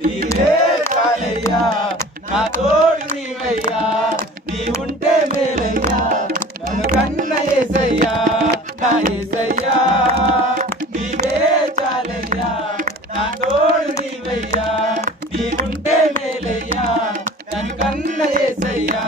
నీవే చాలయ్యా నా తోడు నీవయ్యా నీ ఉంటే మేలయ్యా నన్ను కన్న యేసయ్యా నా యేసయ్యా నీవే చాలయ్యా నా తోడు నీవయ్యా నీ ఉంటే మేలయ్యా నన్ను కన్న యేసయ్యా